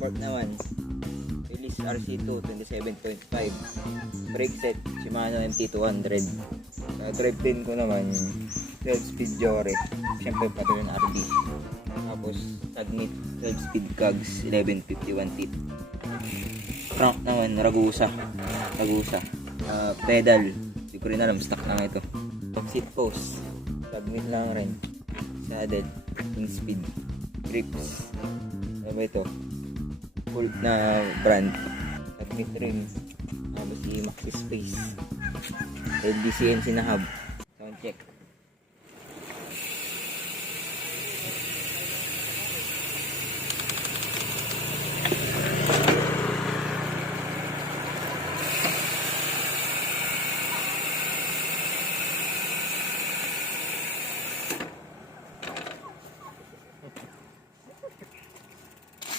Fork naman, Willys RC2 27.5. Brake set, Shimano MT200. Sa drive din ko naman, 12-speed Jore. Siyempre pati yung RD. Tapos, Tagnit 12-speed Cogs 1151 teeth. Crank naman, Ragusa. Pedal, hindi ko rin alam, stock lang ito. Seat post, Tagnit lang rin. Saddle, King Speed. Grips, ano ba ito? Full na brand. Tagnit rim. Tapos si Maxi Space. LDCNC na hub. Sound check.